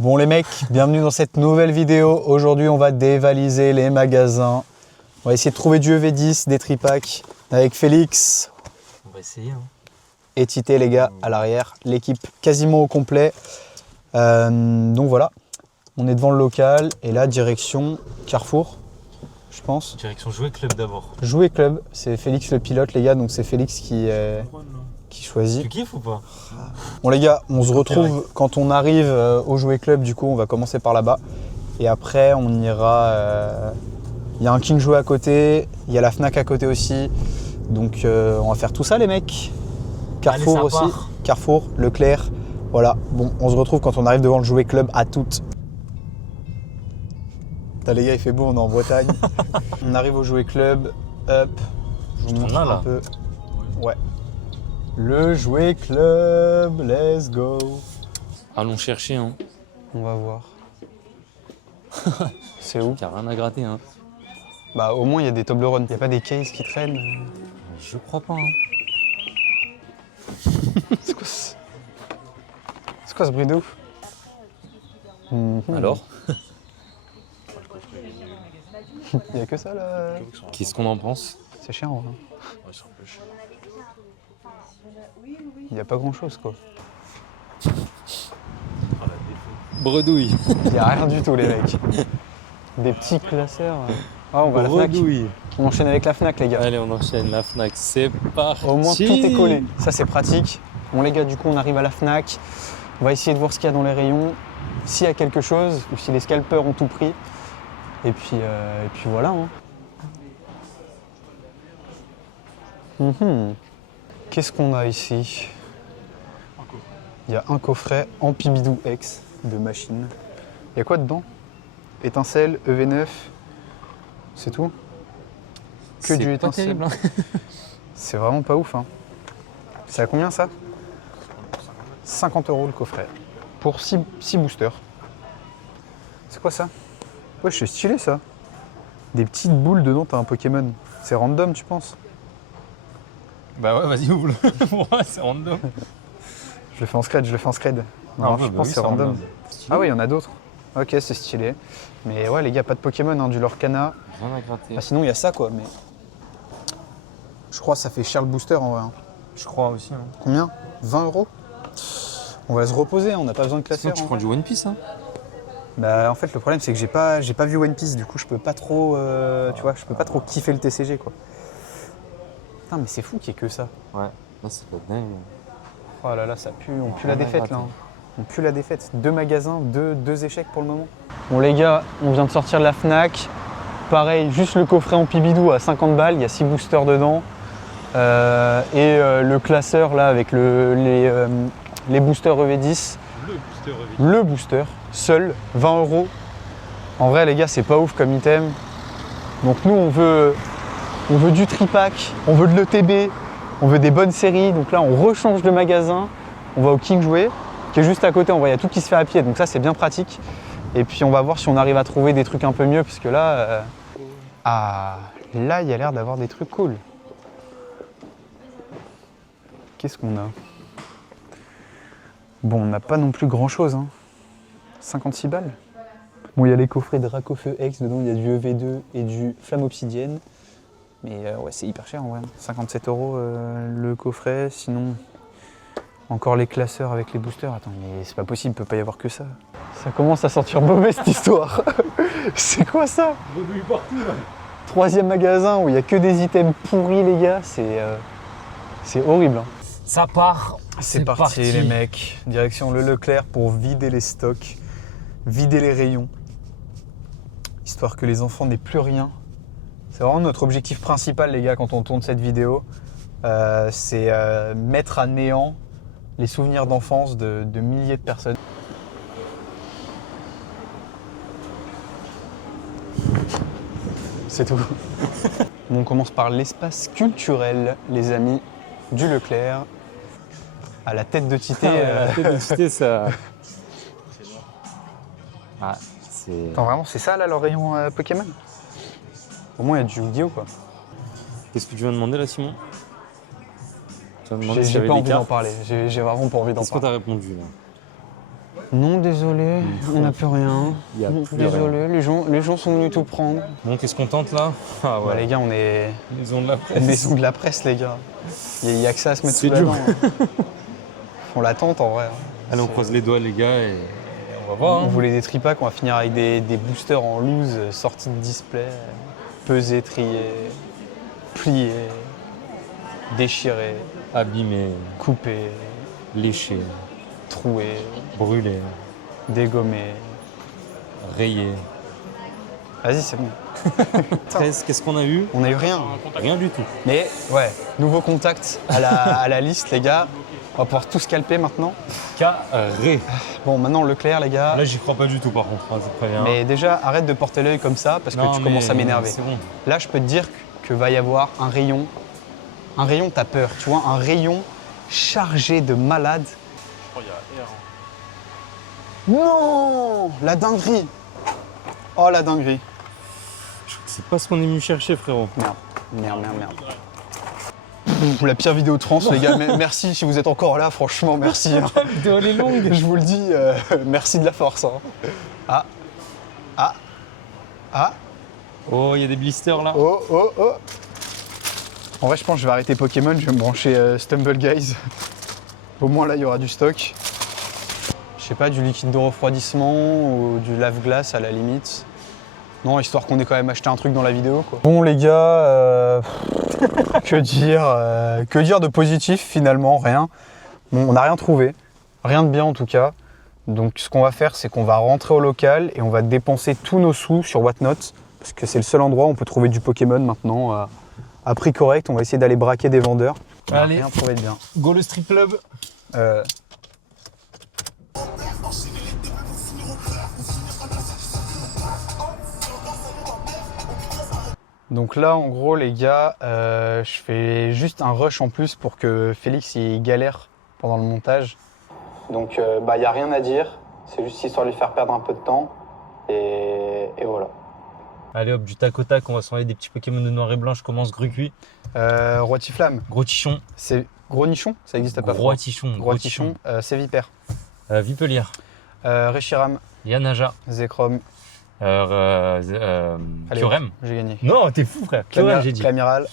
Bon les mecs, bienvenue dans cette nouvelle vidéo. Aujourd'hui on va dévaliser les magasins. On va essayer de trouver du EV10, des tripacks avec Félix. On va essayer. Hein. Et Tité les gars à l'arrière. L'équipe quasiment au complet. Donc voilà, on est devant le local et là direction Carrefour, je pense. Direction Jouet Club d'abord. Jouet Club, c'est Félix le pilote les gars, donc c'est Félix qui choisit. Tu kiffes ou pas? Bon les gars, on se retrouve quand on arrive au Jouet Club, du coup on va commencer par là-bas. Et après on ira... Il y a un King Jouet à côté, il y a la Fnac à côté aussi. Donc on va faire tout ça les mecs. Carrefour allez, aussi, part. Carrefour, Leclerc. Voilà, bon on se retrouve quand on arrive devant le Jouet Club, à toutes. Putain les gars il fait beau, on est en Bretagne. On arrive au Jouet Club, hop. Je vous montre un peu. Ouais. Le Jouet Club, let's go. Allons chercher, hein. On va voir. C'est où? Il n'y a rien à gratter, hein. Bah au moins il y a des Toblerone, il n'y a pas des cases qui traînent. Je crois pas, hein. C'est quoi ce bruit de ouf? Alors? Il n'y a que ça là. Qu'est-ce qu'on en pense? C'est chiant. Hein. Il n'y a pas grand chose quoi. Bredouille. Il n'y a rien du tout les mecs. Des petits classeurs. Ah on va à la Fnac. Bredouille. On enchaîne avec la Fnac les gars. Allez, on enchaîne la Fnac, c'est parti. Au moins tout est collé. Ça c'est pratique. Bon les gars du coup on arrive à la Fnac. On va essayer de voir ce qu'il y a dans les rayons. S'il y a quelque chose ou si les scalpers ont tout pris. Et puis voilà. Hein. Qu'est-ce qu'on a ici? Il y a un coffret Ampibidou X de machine. Il y a quoi dedans? Étincelle, EV9, c'est tout? Que du pas étincelle. terrible, hein. C'est vraiment pas ouf. Hein. C'est à combien ça? 50 € le coffret. Pour 6 boosters. C'est quoi ça? Ouais, c'est stylé ça. Des petites boules dedans, t'as un Pokémon. C'est random, tu penses? Bah ouais, vas-y, ouvre-le. Ouais, c'est random. Je le fais en scred, Non, je pense que c'est random. Ah oui, il y en a d'autres. Ok, c'est stylé. Mais ouais, les gars, pas de Pokémon, hein, du Lorcana. Rien à gratter. Ah, sinon, il y a ça quoi, mais. Je crois que ça fait cher le booster en vrai. Hein. Je crois aussi. Hein. Combien? 20 €? On va se reposer, hein, on n'a pas besoin de classer. Sinon, tu prends du One Piece, hein. Bah en fait le problème c'est que j'ai pas vu One Piece, du coup je peux pas trop tu vois, je peux pas trop kiffer le TCG quoi. Putain mais c'est fou qu'il y ait que ça. Ouais, là c'est pas dingue. Oh là là ça pue, on pue la défaite là. Hein. On pue la défaite. 2 magasins, deux échecs pour le moment. Bon les gars, on vient de sortir de la Fnac. Pareil, juste le coffret Ampibidou à 50 balles, il y a 6 boosters dedans. Le classeur là avec les boosters EV10. Le booster, seul, 20 €. En vrai les gars c'est pas ouf comme item. Donc nous on veut du tripack, on veut de l'ETB, on veut des bonnes séries. Donc là on rechange de magasin, on va au King Jouet, qui est juste à côté, on voit il y a tout qui se fait à pied, donc ça c'est bien pratique. Et puis on va voir si on arrive à trouver des trucs un peu mieux, parce que là, là il y a l'air d'avoir des trucs cool. Qu'est-ce qu'on a? Bon, on n'a pas non plus grand chose, hein. 56 balles. Bon, il y a les coffrets Dracofeu X, dedans il y a du EV2 et du Flamme Obsidienne. Mais ouais, c'est hyper cher en vrai. 57 € le coffret, sinon encore les classeurs avec les boosters. Attends, mais c'est pas possible, il peut pas y avoir que ça. Ça commence à sentir mauvais cette histoire. C'est quoi ça? Bredouille partout là. 3e magasin où il y a que des items pourris les gars, c'est horrible. Hein. Ça part. C'est parti les mecs, direction le Leclerc pour vider les stocks, vider les rayons, histoire que les enfants n'aient plus rien. C'est vraiment notre objectif principal les gars quand on tourne cette vidéo, c'est mettre à néant les souvenirs d'enfance de milliers de personnes. C'est tout. On commence par l'espace culturel les amis du Leclerc. À la tête de Tité. La tête de Tité, ça. Ah, c'est. Attends, vraiment, c'est ça là leur rayon Pokémon? Au moins, il y a du Yu-Gi-Oh quoi. Qu'est-ce que tu viens de demander là, Simon? Tu vas me demander s'il y J'ai avait pas des envie d'en cartes. parler. J'ai vraiment pas envie d'en Qu'est-ce que parler. t'as répondu là? Non, désolé, on n'a plus rien. Il y a plus Désolé, les gens sont venus tout prendre. Bon, qu'est-ce qu'on tente là? Ah Bah, les gars, on est Maison de la presse. maison de la presse, les gars. Il y a que ça à se mettre C'est sous la dur. dent. hein. On l'attente en vrai. hein. Allez, on croise les doigts, les gars, et on va voir. On hein. voulait des tripacs, on va finir avec des boosters en loose, sortis de display, pesés, triés, pliés, déchirés, Abîmé, coupés, léché, troués, brûlé, dégommés. rayé. Vas-y, c'est bon. 13, qu'est-ce qu'on a eu? On n'a eu rien. Rien du tout. Mais ouais, nouveau contact à la liste, les gars. On va pouvoir tout scalper maintenant. Carré. Bon, maintenant Leclerc, les gars. Là, j'y crois pas du tout, par contre, hein, je préviens. Mais déjà, arrête de porter l'œil comme ça parce que Non, tu mais commences à m'énerver. C'est bon. Là, je peux te dire que va y avoir un rayon. Un rayon, t'as peur, tu vois, un rayon chargé de malades. Je crois qu'il y a R. Non, la dinguerie. Oh, la dinguerie. C'est pas ce qu'on est venu chercher, frérot. Merde. La pire vidéo de France, les gars. Merci si vous êtes encore là, franchement, merci. hein. La vidéo, elle est longue. Je vous le dis, merci de la force. hein. Ah. Oh, il y a des blisters là. Oh. En vrai, je pense que je vais arrêter Pokémon, je vais me brancher Stumble Guys. Au moins, là, il y aura du stock. Je sais pas, du liquide de refroidissement ou du lave-glace à la limite. Non, histoire qu'on ait quand même acheté un truc dans la vidéo, quoi. Bon, les gars, que dire de positif, finalement, rien. Bon, on n'a rien trouvé. Rien de bien, en tout cas. Donc, ce qu'on va faire, c'est qu'on va rentrer au local et on va dépenser tous nos sous sur Whatnot. Parce que c'est le seul endroit où on peut trouver du Pokémon maintenant. À prix correct, on va essayer d'aller braquer des vendeurs. On n'a Allez. rien trouvé de bien. Go le strip club. Donc là, en gros, les gars, je fais juste un rush en plus pour que Félix il galère pendant le montage. Donc, il n'y a rien à dire. C'est juste histoire de lui faire perdre un peu de temps. Et voilà. Allez hop, du tac au tac, on va s'enlever des petits Pokémon de noir et blanc. Je commence Grucuit. Roitiflamme, Gros Tichon. c'est gros nichon, ça existe pas. Gros Tichon. Gros tichon, c'est vipère. Vipelière. Reshiram, Yanaja. Zekrom. Allez, Kyurem. j'ai gagné. Non, t'es fou, frère. Kyurem, j'ai dit. Clamiral,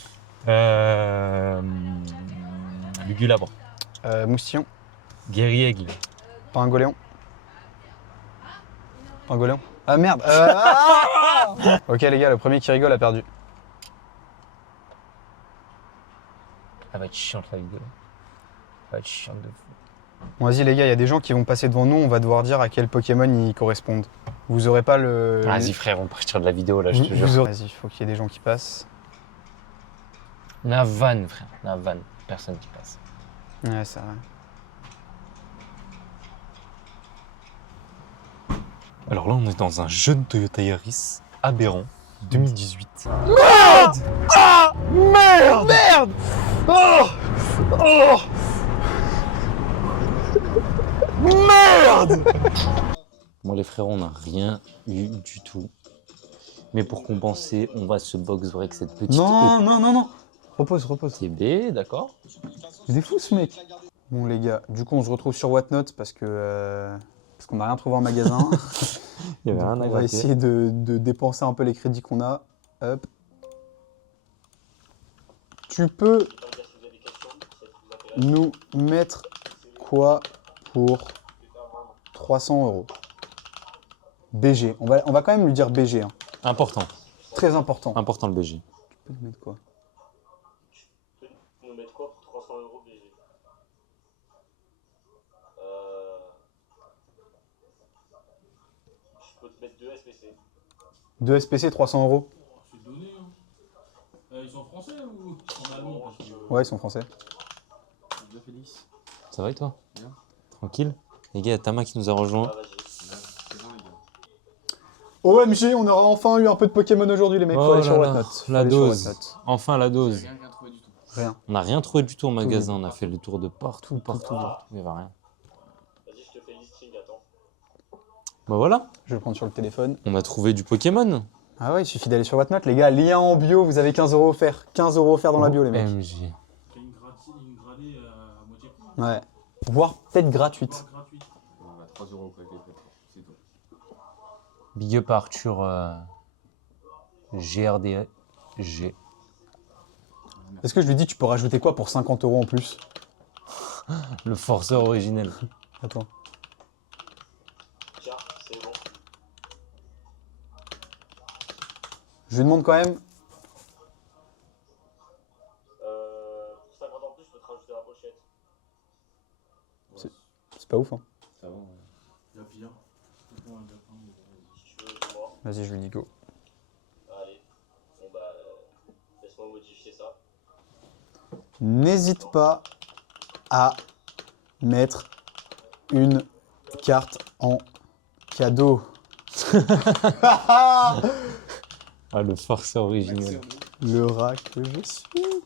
Lugulabre. Moustillon, Guerriègle. Pingoléon. Ah merde. Ok les gars, le premier qui rigole a perdu. Elle va être chiante la vidéo. Elle va être chiante de fou. Bon, vas-y les gars, il y a des gens qui vont passer devant nous, on va devoir dire à quel Pokémon ils correspondent. Vous aurez pas le... Vas-y frère, on part de la vidéo là, je te Vous jure. aurez- Vas-y, il faut qu'il y ait des gens qui passent. Navan, frère. Navan. Personne qui passe. Ouais, c'est vrai. Alors là, on est dans un jeune Toyota Yaris aberrant 2018. Merde. Oh Merde. Bon les frérots, on n'a rien eu du tout. Mais pour compenser, on va se box avec cette petite Non. Repose. ETB, d'accord. Il est fou ce mec. Bon les gars, du coup on se retrouve sur Whatnot parce qu'on n'a rien trouvé en magasin. Il y avait Donc, rien à on va gratter. essayer de dépenser un peu les crédits qu'on a. Hop. Tu peux nous mettre quoi pour 300 €? BG. On va quand même lui dire BG. Hein. Important. Très important. Important le BG. Tu peux nous mettre quoi? Nous mettre quoi pour 300 € BG? Je peux te mettre 2 SPC. 2 SPC, 300 €. C'est donné, hein. Ils sont français ou en allemand parce que... Ouais, ils sont français. Bien Félix. Ça va et toi? Bien. Tranquille. Les gars, il y a Tama qui nous a rejoint. Ah, vas-y. C'est bien, les gars. OMG, on aura enfin eu un peu de Pokémon aujourd'hui les mecs. Faut Oh aller sur là là, Whatnot. Faut la aller sur dose. Whatnot. Enfin la dose. J'ai rien trouvé du tout. Rien. On n'a rien trouvé du tout au magasin. On a fait le tour de partout. Tout. Il n'y avait rien. Vas-y, je te fais listing, attends. Bah voilà. Je vais le prendre sur le téléphone. On a trouvé du Pokémon. Ah ouais, il suffit d'aller sur Whatnot, les gars. Lien en bio, vous avez 15 € offerts. 15 € offerts dans la bio, les mecs. OMG. Il y a une gradée à moitié prix. Ouais. Voire peut-être gratuite. Gratuite. 3 € avec les frais. C'est tout. Big up à Arthur GRDG. Est-ce que je lui dis tu peux rajouter quoi pour 50 € en plus? Le forceur originel. Attends. Tiens, c'est bon. Je lui demande quand même. Pour 50 en plus, je peux te rajouter la pochette. C'est pas ouf, hein. Ça va, ouais. Il y a pire. Si tu veux, dis-moi. Vas-y, je lui dis go. Allez. Bon bah, laisse-moi modifier ça. N'hésite pas à mettre une carte en cadeau. Ah, le forceur originel. Le rat que je suis.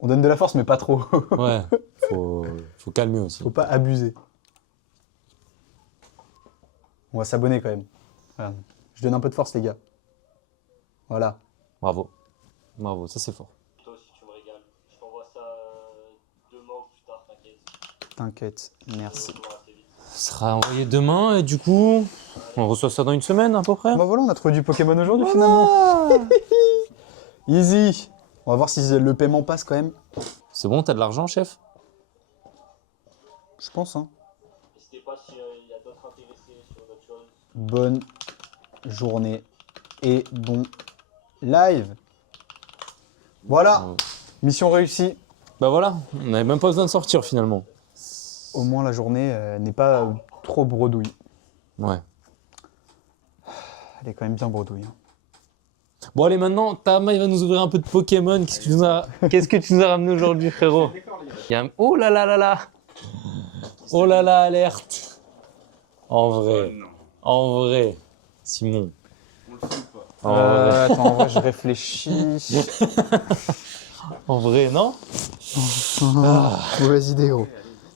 On donne de la force, mais pas trop. Ouais, faut calmer aussi. Faut pas abuser. On va s'abonner quand même. Regarde. Je donne un peu de force, les gars. Voilà. Bravo. Bravo, ça c'est fort. Toi aussi, tu me régales. Je t'envoie ça demain ou plus tard, t'inquiète. T'inquiète, merci. Je te vois assez vite. Ça sera envoyé demain et du coup, on reçoit ça dans une semaine à peu près. Bah voilà, on a trouvé du Pokémon aujourd'hui finalement. Easy. On va voir si le paiement passe quand même. C'est bon, t'as de l'argent, chef? Je pense, hein. N'hésitez pas s'il y a d'autres intéressés sur d'autres choses. Bonne journée et bon live. Voilà, mission réussie. Bah voilà, on n'avait même pas besoin de sortir finalement. Au moins la journée n'est pas trop bredouille. Ouais. Elle est quand même bien bredouille, hein. Bon allez, maintenant, Tama il va nous ouvrir un peu de Pokémon. Qu'est-ce que tu nous as ramené aujourd'hui, frérot? Oh là là là là. Oh là là, alerte. En vrai. En vrai. Simon. On le fait pas. En vrai. Attends, en vrai, je réfléchis. En vrai, non? Mauvaise idée, gros.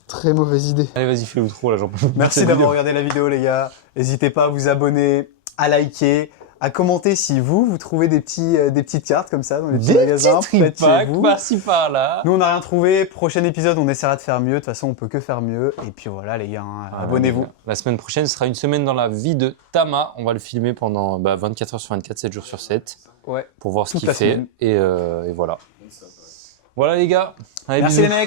Très mauvaise idée. Allez, vas-y, fais l'outro là, j'en peux plus. Merci d'avoir regardé la vidéo, les gars. N'hésitez pas à vous abonner, à liker, à commenter si vous trouvez des petites cartes comme ça dans les petits magasins. Faites chez vous. par-ci par-là. Nous, on n'a rien trouvé. Prochain épisode, on essaiera de faire mieux. De toute façon, on peut que faire mieux. Et puis voilà, les gars, hein, abonnez-vous. La semaine prochaine, ce sera une semaine dans la vie de Tama. On va le filmer pendant 24 heures sur 24, 7 jours sur 7. Ouais. Pour voir ce Toute qu'il la fait. semaine. Et voilà. Voilà les gars. Allez, Merci bisous. les mecs.